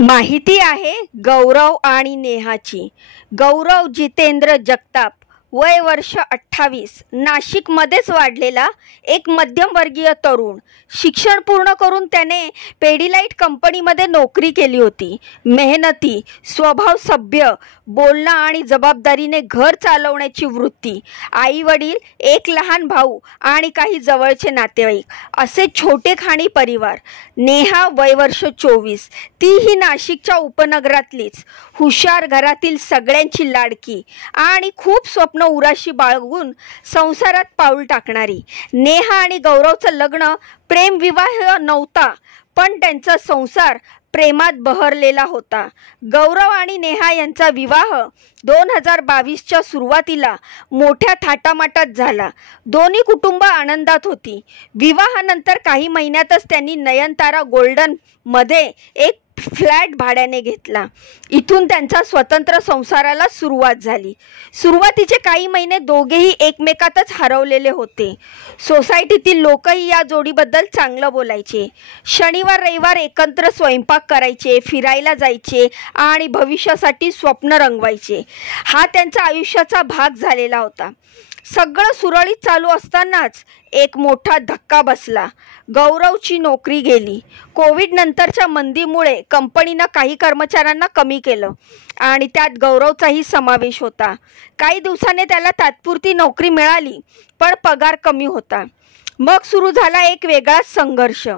माहिती आहे गौरव आणि नेहाची। गौरव जितेंद्र जगताप, वय वर्ष 28, नाशिकमध्येच वाढलेला एक मध्यमवर्गीय तरुण। शिक्षण पूर्ण करून त्याने पेडीलाइट कंपनीमध्ये नोकरी केली होती। मेहनती, स्वभाव सभ्य, बोलणं आणि जबाबदारीने घर चालवण्याची वृत्ती। आई वडील, एक लहान भाऊ आणि काही जवळचे नातेवाईक, असे छोटेखानी परिवार। नेहा वय वर्ष 24, तीही नाशिकच्या उपनगरातलीच, हुशार, घरातील सगळ्यांची लाडकी आणि खूप स्वप्न उराशी बाळगून संसारात पाऊल टाकणारी। नेहा आणि गौरवचं लग्न प्रेमविवाह नव्हता, पण त्यांचा संसार प्रेमात बहरलेला होता। गौरव आणि नेहा यांचा विवाह 2022च्या सुरुवातीला मोठ्या थाटामाटात झाला। दोन्ही कुटुंब आनंदात होती। विवाहानंतर काही महिन्यातच त्यांनी नयनतारा गोल्डन मध्ये एक फ्लॅट भाड्याने घेतला। इथून त्यांचा स्वतंत्र संसाराला सुरुवात झाली। सुरुवातीचे काही महिने दोघेही एकमेकातच हरवलेले होते। सोसायटीतील लोकही या जोडीबद्दल चांगलं बोलायचे। शनिवार रविवार एकत्र स्वयंपाक करायचे, फिरायला जायचे आणि भविष्यासाठी स्वप्न रंगवायचे। हा त्यांचा आयुष्याचा भाग झालेला होता। सगळं सुरळीत चालू असतानाच एक मोठा धक्का बसला। गौरवची नोकरी गेली। कोविड नंतरच्या मंदीमुळे कंपनीनं काही कर्मचाऱ्यांना कमी केलं आणि त्यात गौरवचाही समावेश होता। काही दिवसांनी त्याला तात्पुरती नोकरी मिळाली, पण पगार कमी होता। मग सुरू झाला एक वेगळाच संघर्ष।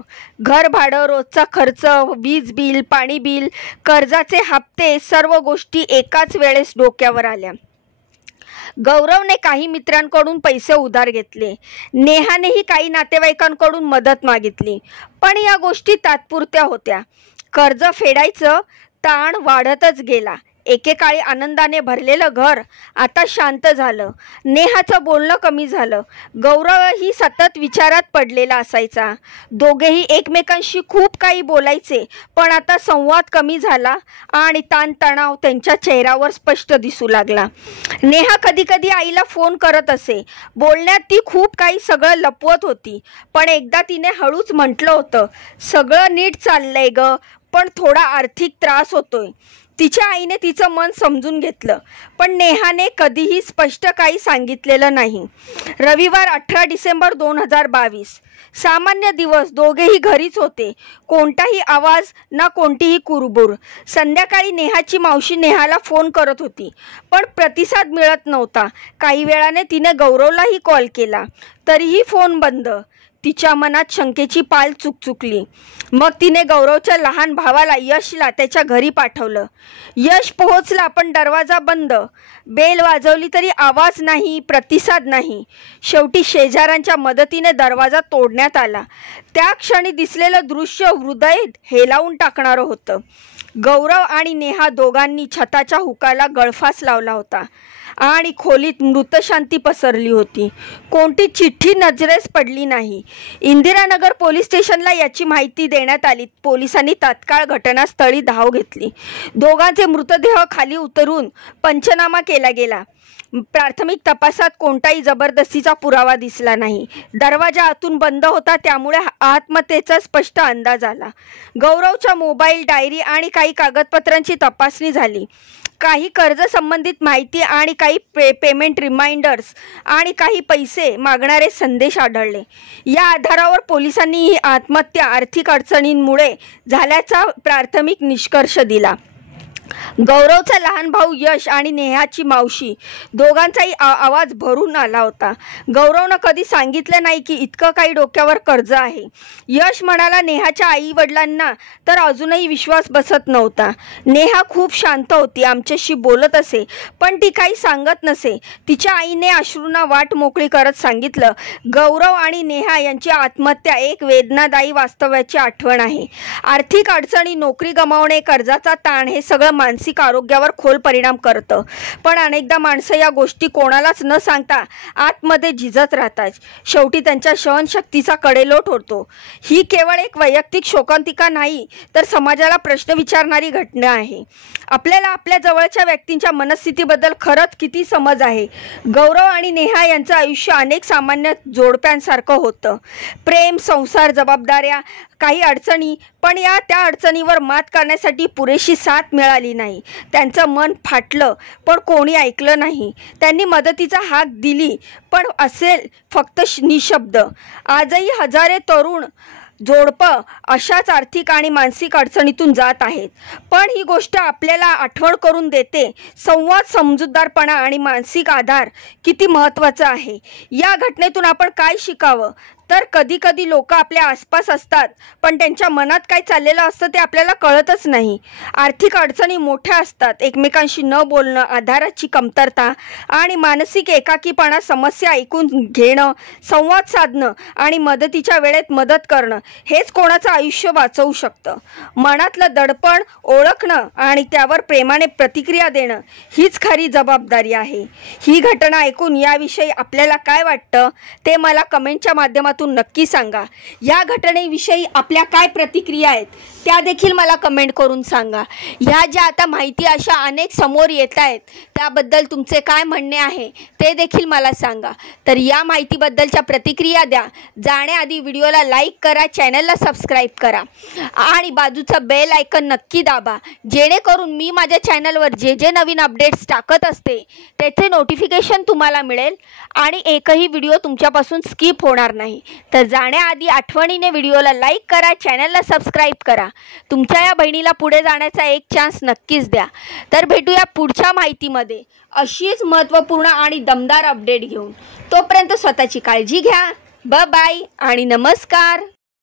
घर भाडं, रोजचा खर्च, वीज बिल, पाणी बिल, कर्जाचे हप्ते, सर्व गोष्टी एकाच वेळेस डोक्यावर आल्या। गौरवने काही मित्रांकडून पैसे उधार घेतले। नेहानेही काही नातेवाईकांकडून मदत मागितली, पण या गोष्टी तात्पुरत्या होत्या। कर्ज फेडायचं ताण वाढतच गेला। एकेकाळी आनंदाने भरलेलं घर आता शांत झालं। नेहाचं बोलणं कमी झालं। गौरवही सतत विचारात पडलेला असायचा। दोघेही एकमेकांशी खूप काही बोलायचे, पण आता संवाद कमी झाला आणि ताणतणाव त्यांच्या चेहऱ्यावर स्पष्ट दिसू लागला। नेहा कधी कधी आईला फोन करत असे। बोलण्यात ती खूप काही सगळं लपवत होती, पण एकदा तिने हळूच म्हटलं होतं, सगळं नीट चाललंय ग, पण थोडा आर्थिक त्रास होतोय। तिच्या आईने तिचं मन समजून घेतलं, पण नेहाने कधीही स्पष्ट काही सांगितलेलं नाही। रविवार 18 डिसेंबर 2022, सामान्य दिवस। दोघेही घरीच होते। कोणताही आवाज ना कोणतीही कुरबुर। संध्याकाळी नेहाची मावशी नेहाला फोन करत होती, पण प्रतिसाद मिळत नव्हता। काही वेळाने तिने गौरवलाही कॉल केला, तरीही फोन बंद। तिच्या मनात शंकेची पाल चुकचुकली। मग तिने गौरवच्या लहान भावाला यशला त्याच्या घरी पाठवलं। यश पोहोचला, पण दरवाजा बंद। बेल वाजवली तरी आवाज नाही, प्रतिसाद नाही। शेवटी शेजाऱ्यांच्या मदतीने दरवाजा तोडण्यात आला। त्या क्षणी दिसलेलं दृश्य हृदय हेलावून टाकणारं होतं। गौरव आणि नेहा दोघांनी छताच्या हुकाला गळफास लावला होता आणि खोलीत मृतशांती पसरली होती। कोणती चिठ्ठी नजरेस पडली नाही। इंदिरानगर पोलीस स्टेशनला याची माहिती देण्यात आली। पोलिसांनी तात्काळ घटनास्थळी धाव घेतली। दोघांचे मृतदेह खाली उतरून पंचनामा केला गेला। प्राथमिक तपासात कोणताही जबरदस्तीचा पुरावा दिसला नाही। दरवाजा आतून बंद होता, त्यामुळे आत्महत्येचा स्पष्ट अंदाज आला। गौरवच्या मोबाईल, डायरी आणि काही कागदपत्रांची तपासणी झाली। काही कर्ज संबंधित माहिती आणि काही पेमेंट रिमाइंडर्स आणि काही पैसे मागणारे संदेश आढळले। या आधारावर पोलिसांनी ही आत्महत्या आर्थिक अडचणींमुळे झाल्याचा प्राथमिक निष्कर्ष दिला। गौरवचा लहान भाऊ यश आणि नेहाची मावशी दोघांचाही आवाज भरून आला होता। गौरवनं कधी सांगितलं नाही की इतकं काही डोक्यावर कर्ज आहे। यश म्हणाला, नेहाच्या आई वडिलांना तर अजूनही विश्वास बसत नव्हता। नेहा खूप शांत होती, आमच्याशी बोलत असे, पण ती काही सांगत नसे। तिच्या आईने अश्रूंना वाट मोकळी करत सांगितलं, गौरव आणि नेहा यांची आत्महत्या एक वेदनादायी वास्तव्याची आठवण आहे। आर्थिक अडचणी, नोकरी गमावणे, कर्जाचा ताण, हे सगळं मानसिक आरोग्यावर खोल परिणाम करतं, पण अनेकदा माणसं या गोष्टी कोणालाच न सांगता आतमध्ये झिजत राहतात। शेवटी त्यांच्या सहनशक्तीचा कडेलोट होतो। ही केवळ एक वैयक्तिक शोकांतिका नाही, तर समाजाला प्रश्न विचारणारी घटना आहे। आपल्याला आपल्या जवळच्या व्यक्तींच्या मनस्थितीबद्दल खरंच किती समज आहे? गौरव आणि नेहा यांचं आयुष्य अनेक सामान्य जोडप्यांसारखं होतं। प्रेम, संसार, जबाबदाऱ्या, काही अडचणी, पण त्या अडचणीवर मात करण्यासाठी पुरेशी साथ मिळाली नाही. त्यांचं मन फाटलं, पण कोणी ऐकलं नाही. त्यांनी मदतीचा हाक दिली, पण असेल फक्त निशब्द. आजही हजारो तरुण जोडपं अशाच आर्थिक आणि मानसिक अडचणीतून जात आहेत. पण ही गोष्ट आपल्याला आठवण करून देते संवाद, समजूतदारपणा आणि मानसिक आधार किती महत्त्वाचा आहे. या घटनेतून आपण काय शिकावं? तर कधी कधी लोक आपल्या आसपास असतात, पण त्यांच्या मनात काय चाललेलं असतं ते आपल्याला कळतच नाही. आर्थिक अडचणी मोठ्या असतात. एकमेकांशी न बोलणं, आधाराची कमतरता आणि मानसिक एकाकीपणा. समस्या ऐकून घेणं, संवाद साधणं आणि मदतीच्या वेळेत मदत करणं हेच कोणाचं आयुष्य वाचवू शकतं. मनातलं दडपण ओळखणं आणि त्यावर प्रेमाने प्रतिक्रिया देणं हीच खरी जबाबदारी आहे. ही घटना ऐकून याविषयी आपल्याला काय वाटतं ते मला कमेंटच्या माध्यमातून नक्की सांगा. या घटनेविषयी आपल्या काय प्रतिक्रिया आहेत त्या देखील मला कमेंट करून सांगा. ह्या ज्या आता माहिती अशा अनेक समोर येत आहेत त्याबद्दल तुमचे काय म्हणणे आहे ते देखील मला सांगा. तर या माहितीबद्दलच्या प्रतिक्रिया द्या. जाण्याआधी व्हिडिओला लाईक करा, चॅनलला सबस्क्राईब करा आणि बाजूचं बेल आयकन नक्की दाबा, जेणेकरून मी माझ्या चॅनलवर जे जे नवीन अपडेट्स टाकत असते त्याचे नोटिफिकेशन तुम्हाला मिळेल आणि एकही व्हिडिओ तुमच्यापासून स्किप होणार नाही. तर जाण्याआधी आठवणीने व्हिडिओला लाईक करा, चॅनलला सबस्क्राईब करा. तुमच्या या बहिणीला पुढे जाण्याचा एक चान्स नक्कीच द्या. तर भेटूया पुढच्या माहितीमध्ये अशीच महत्त्वपूर्ण आणि दमदार अपडेट घेऊन. तोपर्यंत स्वतःची काळजी घ्या. बाय आणि नमस्कार.